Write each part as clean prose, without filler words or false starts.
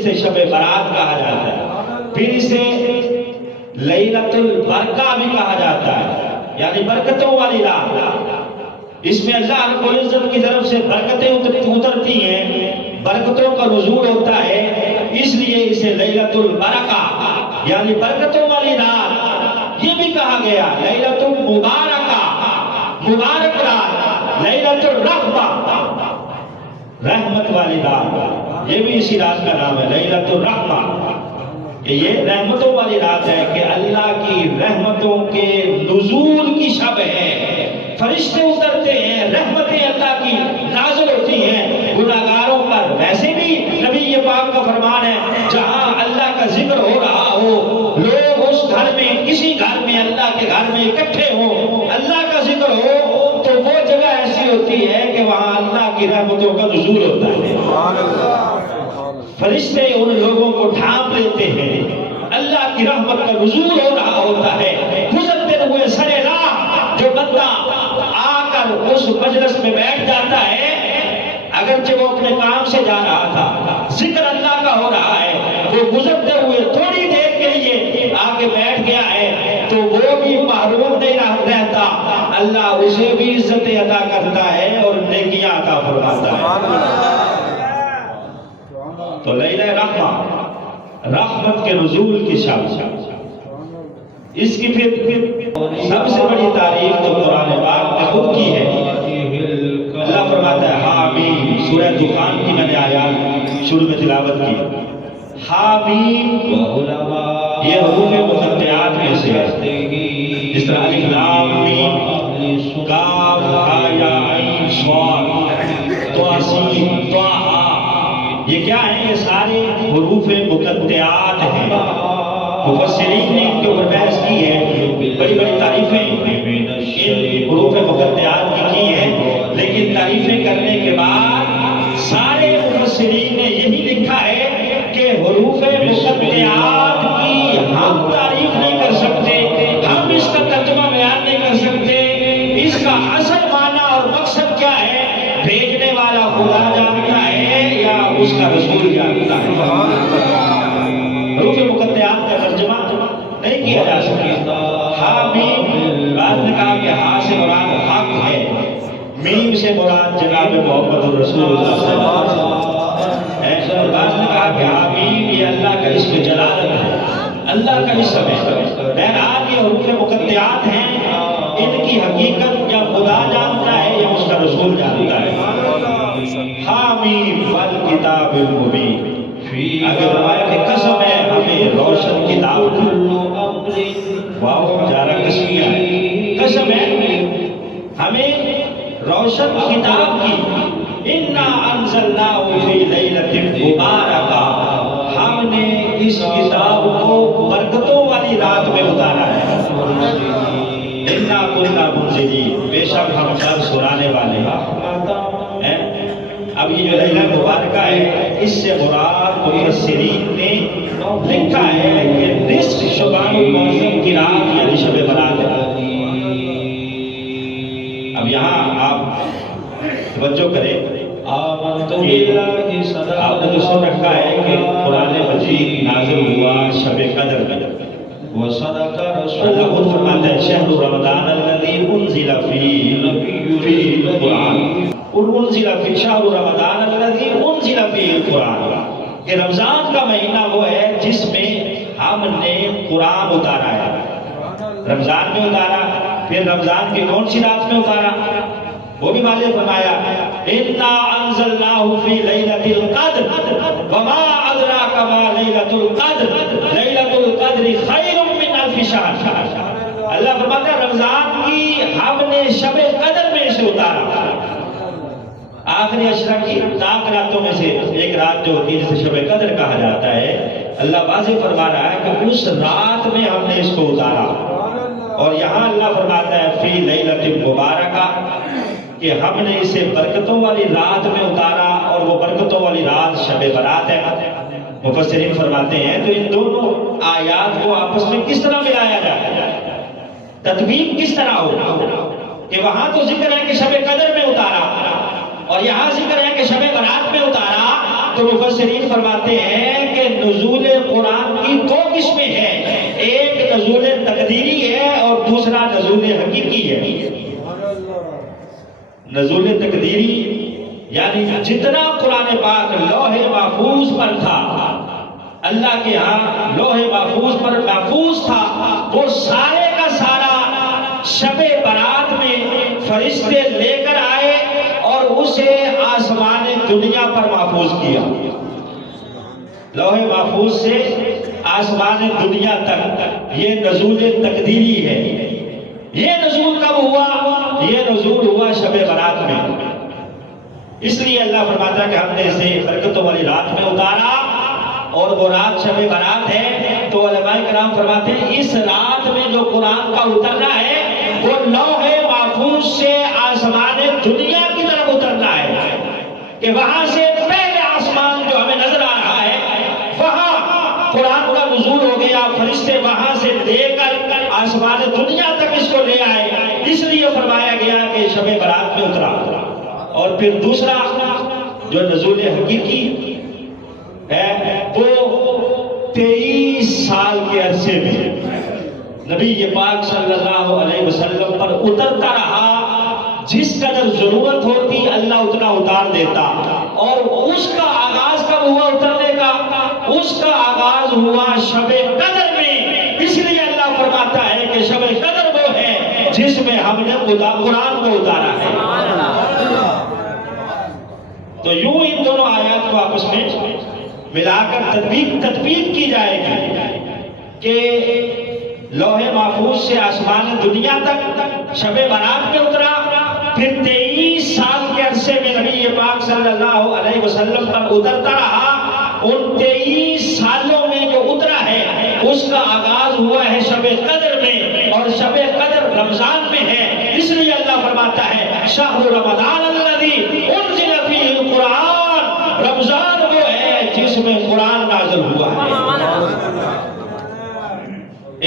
اسے شب برات کہا جاتا ہے، پھر اسے لیلۃ البرکہ بھی کہا جاتا ہے، یعنی برکتوں والی رات۔ اس میں اللہ رب العزت کی طرف سے برکتیں اترتی ہیں، برکتوں کا نزول ہوتا ہے، اس لیے اسے لیلۃ البرکہ یعنی برکتوں والی رات یہ بھی کہا گیا۔ لیلۃ المبارکہ، مبارک رات، لیلۃ الرحمہ، رحمت والی رات، یہ بھی اسی رات کا نام ہے لیلۃ الرحمہ، کہ یہ رحمتوں والی رات ہے، کہ اللہ کی رحمتوں کے نزول کی شب ہے، فرشتے اترتے ہیں، رحمتیں اللہ کی نازل ہوتی ہیں گناہگاروں پر۔ ویسے بھی نبی پاک کا فرمان ہے جہاں اللہ کا ذکر ہو رہا ہو، لوگ اس گھر میں، کسی گھر میں، اللہ کے گھر میں اکٹھے ہوں، اللہ کا ذکر ہو، تو وہ جگہ ایسی ہوتی ہے کہ وہاں اللہ کی رحمتوں کا نزول ہوتا ہے، فرشتے ان لوگوں کو ڈھانپ لیتے ہیں، اللہ کی رحمت کا نزول ہو رہا ہوتا ہے۔ گزرتے ہوئے سرے راہ جو بندہ آ کر اس مجلس میں بیٹھ جاتا ہے، اگرچہ وہ اپنے کام سے جا رہا تھا، ذکر اللہ کا ہو رہا ہے، وہ گزرتے ہوئے تھوڑی دیر کے لیے آ کے بیٹھ گیا ہے تو وہ بھی محروم نہیں رہتا، اللہ اسے بھی عزت عطا کرتا ہے اور نیکیاں عطا فرماتا ہے۔ تو لیلہ رحمہ، رحمت کے نزول کی شب، اس کی پھر سب سے بڑی تعریف تو قرآن پاک نے خود کی ہے۔ اللہ فرماتا ہے حامیم، سورہ دخان کی میں نے آیات شروع میں تلاوت کی، حامیم یہ حروف مقطعات میں سے ہے، جس طرح الف لام میم، کاف ہا یا عین صاد طاسین طٰہٰ، یہ کیا ہے؟ یہ سارے حروف مقطعات ہیں۔ مفسرین نے ان کے اوپر بحث کی ہے، بڑی بڑی تعریفیں ان حروف مقطعات کی ہیں، لیکن تعریفیں کرنے کے بعد سارے مفسرین نے یہی لکھا ہے کہ حروف مقطعات کی ہم تعریف نہیں کر سکتے، ہم اس کا ترجمہ بیان نہیں کر سکتے، اس کا اصل معنی اور مقصد کیا ہے بھیجنے والا خدا جانتا ہے یا اس کا رسول جانتا ہے۔ حروف مقطعات کا ترجمہ نہیں کیا جا سکتا۔ حامیم، بعض نے کہا کہ ہاں سے مراد حق ہے، میم سے مراد جناب محمد رسول اللہ صلی اللہ علیہ وسلم، اور بعض نے کہا کہ حامیم یہ اللہ کا اسم جلالت ہے، اللہ کا اسم ہے۔ بہرحال یہ حروف مقطعات ہیں، ان کی حقیقت یا خدا جانتا ہے یا اس کا رسول جانتا ہے۔ حامیم والکتاب المبین، اگر روایت کی قسم ہے ہمیں روشن کتاب کی، واو جارہ قسمیہ ہے، قسم ہے ہمیں روشن کتاب کی، انا انزلناہ فی لیلۃ مبارکہ، ہم نے اس کتاب کو برکتوں والی رات میں اتارا ہے۔ انا کنا منزلین، بے شک ہم سب سنانے والے ہیں۔ اب یہ جو لیلہ مبارکہ ہے، اس سے مراد مفسرین نے لکھا ہے کہ نصف شعبان المعظم کی رات یعنی شب برات ہے۔ اب یہاں آپ توجہ کریں، آپ نے تو سن رکھا ہے کہ قرآن مجید نازل ہوا شب قدر میں، اللہ خود فرماتا ہے شہر رمضان الذی انزل فیہ القرآن، انزل فی شہر رمضان الذی انزل فیہ القرآن، کہ رمضان کا مہینہ وہ ہے جس میں ہم نے قرآن اتارا ہے۔ رمضان میں اتارا، پھر رمضان کی کون سی رات میں اتارا وہ بھی واضح فرمایا، انا انزلناہ فی لیلۃ القدر وما ادراک ما لیلۃ القدر لیلۃ القدر خیر من الف شہر۔ اللہ فرماتا ہے رمضان کی ہم نے شب قدر میں اسے اتارا، آخری عشرہ کی طاق راتوں میں سے ایک رات جو ہوتی ہے جسے شب قدر کہا جاتا ہے، اللہ واضح فرما رہا ہے کہ اس رات میں ہم نے اس کو اتارا۔ اور یہاں اللہ فرماتا ہے فی لیلۃ مبارکہ، کہ ہم نے اسے برکتوں والی رات میں اتارا، اور وہ برکتوں والی رات شب برات ہے۔ مفسرین فرماتے ہیں تو ان دونوں آیات کو آپس میں کس طرح ملایا جائے، تطبیق کس طرح ہو، کہ وہاں تو ذکر ہے کہ شب قدر میں اتارا اور یہاں ذکر ہے کہ شب برات میں اتارا، تو مفسرین فرماتے ہیں کہ نزول قرآن کی دو قسمیں ہیں، ایک نزول تقدیری ہے اور دوسرا نزول حقیقی ہے۔ نزول تقدیری یعنی جتنا قرآن پاک لوح محفوظ پر تھا، اللہ کے ہاں لوح محفوظ پر محفوظ تھا، وہ سارے کا سارا شب برات میں فرشتے لے کر آئے اور اسے آسمان دنیا پر محفوظ کیا۔ لوح محفوظ سے آسمان دنیا تک یہ نزول تقدیری ہے۔ یہ نزول کب ہوا؟ یہ نزول ہوا شب برات میں۔ اس لیے اللہ فرماتا ہے کہ ہم نے اسے برکتوں والی رات میں اتارا، اور وہ رات شب برات ہے۔ تو علماء کرام فرماتے ہیں اس رات میں جو قرآن کا اترنا ہے وہ لوح محفوظ سے آسمان دنیا کی طرف اترنا ہے، کہ وہاں سے پہلے آسمان جو ہمیں نظر آ رہا ہے وہاں قرآن کا نزول ہو گیا، فرشتے وہاں سے لے کر آسمان دنیا تک اس کو لے آئے۔ اس لیے فرمایا گیا کہ شب برات میں اترا۔ اور پھر دوسرا جو نزول حقیقی ہے وہ 23 سال کے عرصے میں نبی پاک صلی اللہ علیہ وسلم پر اترتا رہا، جس قدر ضرورت ہوتی اللہ اتنا اتار دیتا۔ اور اس کا آغاز کب ہوا اترنے کا؟ اس کا آغاز ہوا شب قدر میں۔ اس لیے اللہ فرماتا ہے کہ شب قدر وہ ہے جس میں ہم نے قرآن کو اتارا ہے۔ تو یوں ان دونوں آیات کو آپس میں ملا کر تطبیق کی جائے گی کہ لوح محفوظ سے آسمان دنیا تک شب برات میں اترا، پھر 23 سال کے عرصے میں نبی پاک صلی اللہ علیہ وسلم پر اترتا رہا۔ ان 23 سالوں میں جو اترا ہے اس کا آغاز ہوا ہے شب قدر میں، اور شب قدر رمضان میں ہے۔ اس لیے اللہ فرماتا ہے شہر رمضان الذی انزل فیہ القرآن، رمضان وہ ہے جس میں قرآن نازل ہوا ہے۔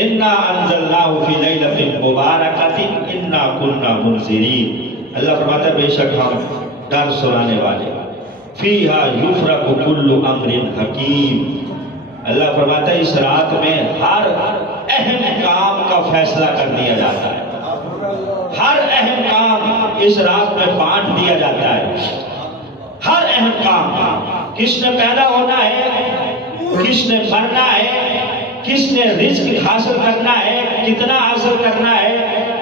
انا انزلناہ فی لیلۃ مبارکۃ انا کنا منذرین، اللہ فرماتا ہے بے شک ہم ڈر سنانے والے، فیہا یفرق کل امر حکیم، اللہ فرماتا ہے اس رات میں ہر اہم کام کا فیصلہ کر دیا جاتا ہے۔ ہر اہم کام اس رات میں بانٹ دیا جاتا ہے۔ ہر اہم کام، کس نے پیدا ہونا ہے، کس نے مرنا ہے، کس نے رزق حاصل کرنا ہے، کتنا حاصل کرنا ہے،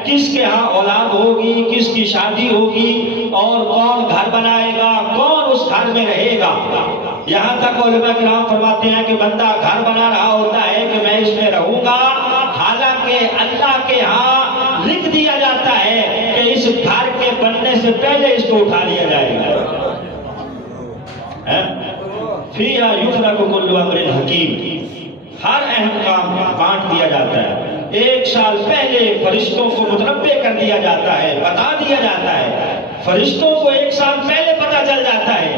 کس کے ہاں اولاد ہوگی، کس کی شادی ہوگی، اور کون گھر بنائے گا، کون اس گھر میں رہے گا۔ یہاں تک علماء کرام فرماتے ہیں کہ بندہ گھر بنا رہا ہوتا ہے کہ میں اس میں رہوں گا، حالانکہ اللہ کے ہاں لکھ دیا جاتا ہے کہ اس گھر کے بننے سے پہلے اس کو اٹھا لیا جائے گا۔ فیہا یفرق کل امر حکیم، ہر اہم کام بانٹ دیا جاتا ہے۔ 1 سال پہلے فرشتوں کو متنبع کر دیا جاتا ہے، بتا دیا جاتا ہے۔ فرشتوں کو 1 سال پہلے پتا چل جاتا ہے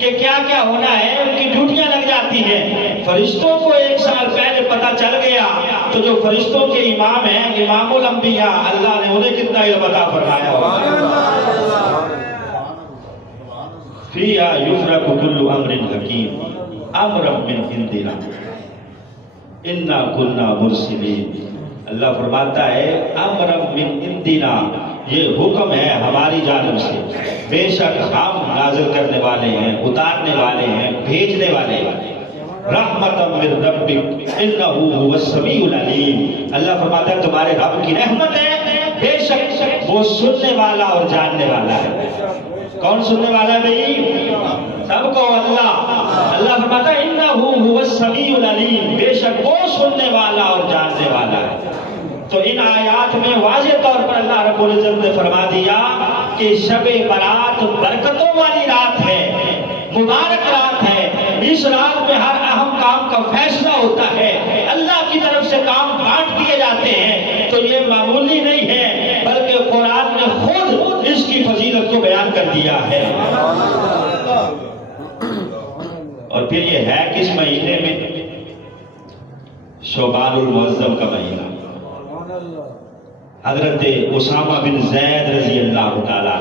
کہ کیا کیا ہونا ہے، ان کی ڈیوٹیاں لگ جاتی ہیں۔ فرشتوں کو 1 سال پہلے پتا چل گیا تو جو فرشتوں کے امام ہیں، امام الانبیاء، اللہ نے انہیں کتنا علم عطا فرمایا ہوگا۔ فیہا یفرق کل امر حکیم امرا من عندنا انا کنا مرسلین، اللہ فرماتا ہے امرا من عندنا، یہ حکم ہے ہماری جانب سے، بے شک ہم نازل کرنے والے ہیں، اتارنے والے ہیں، بھیجنے والے ہیں۔ رحمتا من ربک انہ هو السمیع العلیم، اللہ فرماتا ہے تمہارے رب کی رحمت ہے، بے شک وہ سننے والا اور جاننے والا ہے۔ کون سننے والا ہے بھئی؟ سب کو اللہ فرماتا ہے انہ هو السمیع العلیم، بے شک وہ سننے والا اور جاننے والا ہے۔ تو ان آیات میں واضح طور پر اللہ رب العزت نے فرما دیا کہ شب برات برکتوں والی رات ہے، مبارک رات ہے۔ اس رات میں ہر اہم کام کا فیصلہ ہوتا ہے، اللہ کی طرف سے کام بانٹ دیے جاتے ہیں۔ تو یہ معمولی نہیں ہے، بلکہ قرآن نے خود اس کی فضیلت کو بیان کر دیا ہے۔ اور پھر یہ ہے کس مہینے میں؟ شعبان المعظم کا مہینہ۔ حضرت اسامہ بن زید رضی اللہ تعالیٰ